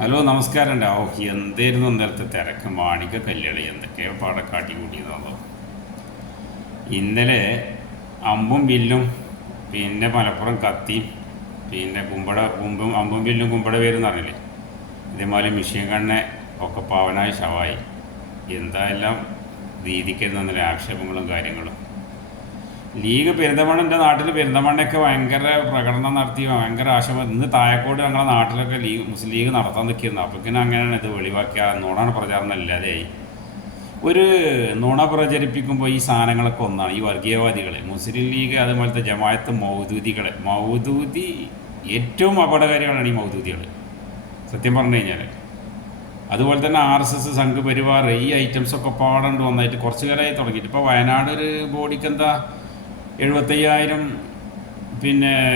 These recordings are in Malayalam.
ഹലോ നമസ്കാരം. എന്തായിരുന്നു ഇന്നലത്തെ തിരക്ക്? മാണിക്ക കല്യാണി എന്തൊക്കെയോ പാടെ കാട്ടിക്കൂട്ടിയതാണോ ഇന്നലെ? അമ്പും വില്ലും, പിന്നെ മലപ്പുറം കത്തി, പിന്നെ അമ്പും വില്ലും കുമ്പട പേരെന്ന് പറഞ്ഞില്ലേ. ഇതേമാതിരി മിഷ്യൻ കണ്ണെ ഒക്കെ പാവനായ ശവായി. എന്തായാലും രീതിക്കായിരുന്നു ഇന്നലെ ആക്ഷേപങ്ങളും കാര്യങ്ങളും. ലീഗ് പെരിന്തമണ്ണ നാട്ടിൽ പെരിന്തമണ്ണയൊക്കെ ഭയങ്കര പ്രകടനം നടത്തി, ഭയങ്കര ആശയം. ഇന്ന് തായക്കോട് ഞങ്ങളുടെ നാട്ടിലൊക്കെ മുസ്ലിം ലീഗ് നടത്താൻ നിൽക്കുന്നത്. അപ്പോഴേക്കും അങ്ങനെയാണ് ഇത് വെളിവാക്കിയ നുണ പ്രചാരണം ഇല്ലാതെയായി. ഒരു നുണ പ്രചരിപ്പിക്കുമ്പോൾ ഈ സാധനങ്ങളൊക്കെ ഒന്നാണ് ഈ വർഗീയവാദികൾ, മുസ്ലിം ലീഗ്, അതുപോലത്തെ ജമാഅത്ത്, മൗദൂദി ഏറ്റവും അപകടകാരികളാണ് ഈ മൗദൂദികൾ സത്യം പറഞ്ഞു കഴിഞ്ഞാൽ. അതുപോലെ തന്നെ RSS, സംഘപരിവാർ, ഈ ഐറ്റംസൊക്കെ പാടണ്ട് വന്നായിട്ട് കുറച്ച് കാലമായി തുടങ്ങിയിട്ട്. ഇപ്പോൾ വയനാട് ഒരു ബോഡിക്ക് എന്താ 75,000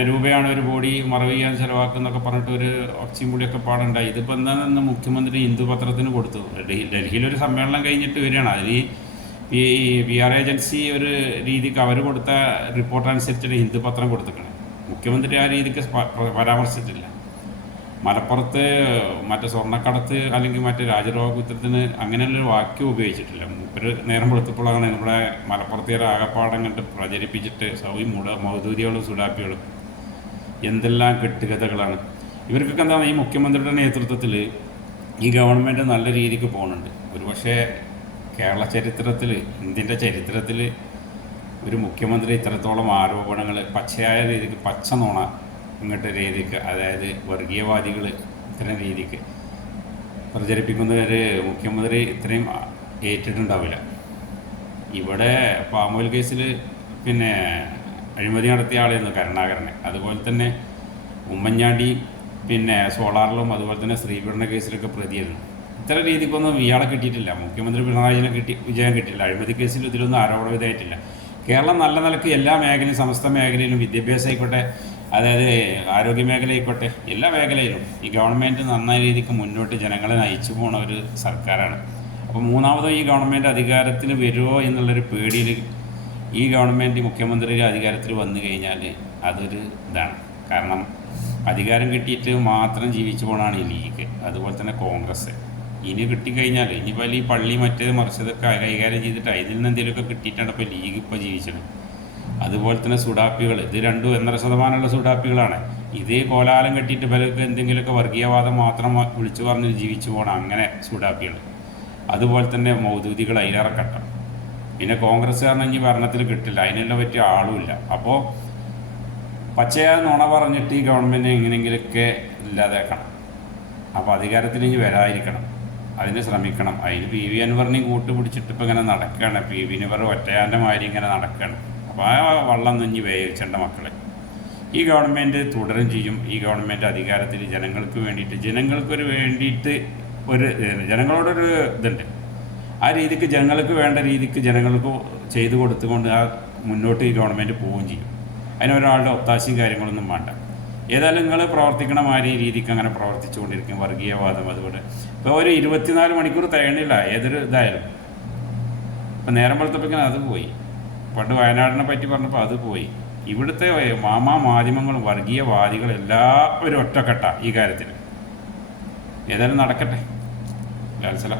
രൂപയാണ് ഒരു ബോഡി മറവ് ചെയ്യാൻ ചിലവാക്കുന്നൊക്കെ പറഞ്ഞിട്ട് ഒരു ഒച്ചയും പൊടിയൊക്കെ പാടുണ്ടായി. ഇതിപ്പോൾ എന്താണെന്ന് മുഖ്യമന്ത്രി ഹിന്ദു പത്രത്തിന് കൊടുത്തു. ഡൽഹിയിലൊരു സമ്മേളനം കഴിഞ്ഞിട്ട് വരികയാണ്. അതിൽ ഈ PR ഏജൻസി ഒരു രീതിക്ക് അവർ കൊടുത്ത റിപ്പോർട്ട് അനുസരിച്ചിട്ട് ഹിന്ദു പത്രം കൊടുത്തിക്കണം. മുഖ്യമന്ത്രി ആ രീതിക്ക് പരാമർശിച്ചിട്ടില്ല. മലപ്പുറത്ത് മറ്റേ സ്വർണ്ണക്കടത്ത് അല്ലെങ്കിൽ മറ്റേ രാജരോഗകുറ്റത്തിന് അങ്ങനെയുള്ളൊരു വാക്യം ഉപയോഗിച്ചിട്ടില്ല. ഒരു നേരം വെളുത്തപ്പോഴാണ് നമ്മുടെ മലപ്പുറത്തേറെ ആകപ്പാടം കണ്ട് പ്രചരിപ്പിച്ചിട്ട് മൗദൂദികളും സുഡാപ്പികളും എന്തെല്ലാം കെട്ടുകഥകളാണ്. ഇവർക്കൊക്കെ എന്താണ് ഈ മുഖ്യമന്ത്രിയുടെ നേതൃത്വത്തിൽ ഈ ഗവൺമെൻറ് നല്ല രീതിക്ക് പോകുന്നുണ്ട്. ഒരുപക്ഷെ കേരള ചരിത്രത്തിൽ, ഇന്ത്യൻ്റെ ചരിത്രത്തിൽ ഒരു മുഖ്യമന്ത്രി ഇത്രത്തോളം ആരോപണങ്ങൾ പച്ചയായ രീതിക്ക് പച്ച നുണ ഇങ്ങോട്ട് രീതിക്ക്, അതായത് വർഗീയവാദികൾ ഇത്തരം രീതിക്ക് പ്രചരിപ്പിക്കുന്ന ഒരു മുഖ്യമന്ത്രി ഇത്രയും ഏറ്റിട്ടുണ്ടാവില്ല. ഇവിടെ പാമോയിൽ കേസിൽ അഴിമതി നടത്തിയ ആളായിരുന്നു കരുണാകരനെ. അതുപോലെ തന്നെ ഉമ്മൻചാണ്ടി സോളാറിലും അതുപോലെ തന്നെ സ്ത്രീപീഡന കേസിലൊക്കെ പ്രതിയായിരുന്നു. ഇത്തരം രീതിക്കൊന്നും ഇയാളെ കിട്ടിയിട്ടില്ല. മുഖ്യമന്ത്രി പിണറായിനെ വിജയം കിട്ടിയില്ല. അഴിമതി കേസിൽ ഇതിലൊന്നും ആരോപണ വിധേയമായിട്ടില്ല. കേരളം നല്ല നിലയ്ക്ക് എല്ലാ മേഖലയും, സമസ്ത മേഖലയിലും, വിദ്യാഭ്യാസം ആയിക്കോട്ടെ, അതായത് ആരോഗ്യ മേഖല ആയിക്കോട്ടെ, എല്ലാ മേഖലയിലും ഈ ഗവൺമെൻറ് നന്നായ രീതിക്ക് മുന്നോട്ട് ജനങ്ങളെ നയിച്ചു പോകുന്ന ഒരു സർക്കാരാണ്. അപ്പോൾ മൂന്നാമതും ഈ ഗവൺമെൻറ് അധികാരത്തിൽ വരുമോ എന്നുള്ളൊരു പേടിയിൽ ഈ ഗവൺമെൻറ് മുഖ്യമന്ത്രി അധികാരത്തിൽ വന്നു കഴിഞ്ഞാൽ അതൊരു ഇതാണ്. കാരണം അധികാരം കിട്ടിയിട്ട് മാത്രം ജീവിച്ചു പോകണമാണ് ഈ ലീഗ്, അതുപോലെ തന്നെ കോൺഗ്രസ്. ഇനി കിട്ടിക്കഴിഞ്ഞാൽ ഇനിയിപ്പോൾ ഈ പള്ളി മറ്റേത് മറിച്ചതൊക്കെ കൈകാര്യം ചെയ്തിട്ട് ഇതിൽ നിന്ന് എന്തെങ്കിലുമൊക്കെ കിട്ടിയിട്ടാണ് ഇപ്പോൾ ലീഗ് ഇപ്പോൾ ജീവിച്ചത്. അതുപോലെ തന്നെ സുഡാപ്പികൾ, ഇത് 2.5% സുഡാപ്പികളാണ്. ഇതേ കോലാലം കെട്ടിയിട്ട് ഇവർക്ക് എന്തെങ്കിലുമൊക്കെ വർഗീയവാദം മാത്രം വിളിച്ചു പറഞ്ഞ് ജീവിച്ചു പോകണം അങ്ങനെ സുഡാപ്പികൾ. അതുപോലെ തന്നെ മൗദൂദികൾ അതിലേറെ ഘട്ടം. പിന്നെ കോൺഗ്രസ്സുകാരനെ ഭരണത്തിൽ കിട്ടില്ല, അതിനെല്ലാം പറ്റിയ ആളുമില്ല. അപ്പോൾ പച്ചയായ നുണ പറഞ്ഞിട്ട് ഈ ഗവൺമെൻറ് എങ്ങനെയെങ്കിലുമൊക്കെ ഇല്ലാതാക്കണം. അപ്പോൾ അധികാരത്തിൽ ഇനി വരാതിരിക്കണം, അതിന് ശ്രമിക്കണം. അതിന് PV അൻവറിനെയും കൂട്ടുപിടിച്ചിട്ട് ഇപ്പോൾ ഇങ്ങനെ നടക്കുകയാണ്. PV അൻവർ ഒറ്റയാൻ്റെ മാതിരി ഇങ്ങനെ നടക്കുകയാണ്. അപ്പോൾ ആ വള്ളം നെഞ്ഞ് വേവിച്ചേണ്ട മക്കളെ ഈ ഗവൺമെൻറ് തുടരും ചെയ്യും. ഈ ഗവൺമെൻറ് അധികാരത്തിൽ ജനങ്ങൾക്ക് വേണ്ടിയിട്ട്, ജനങ്ങൾക്കൊരു വേണ്ടിയിട്ട് ഒരു ജനങ്ങളോടൊരു ഇതുണ്ട്. ആ രീതിക്ക് ജനങ്ങൾക്ക് വേണ്ട രീതിക്ക് ജനങ്ങൾക്ക് ചെയ്തു കൊടുത്തുകൊണ്ട് മുന്നോട്ട് ഈ ഗവൺമെൻറ് പോവുകയും ചെയ്യും. അതിനൊരാളുടെ ഒത്താശയും കാര്യങ്ങളൊന്നും വേണ്ട. ഏതായാലും നിങ്ങൾ പ്രവർത്തിക്കണ മാതിരി രീതിക്ക് അങ്ങനെ പ്രവർത്തിച്ചുകൊണ്ടിരിക്കും. വർഗീയവാദം അതുപോലെ ഇപ്പോൾ ഒരു 24 മണിക്കൂർ തികയണില്ല ഏതൊരു ഇതായാലും. ഇപ്പം നേരം വെളുത്തപ്പോൾ അത് പോയി. പണ്ട് വയനാടിനെ പറ്റി പറഞ്ഞപ്പോൾ അത് പോയി. ഇവിടുത്തെ മാധ്യമങ്ങളും വർഗീയവാദികൾ എല്ലാവരും ഒറ്റക്കെട്ട ഈ കാര്യത്തിൽ. ഏതായാലും നടക്കട്ടെ. ലാൽസല.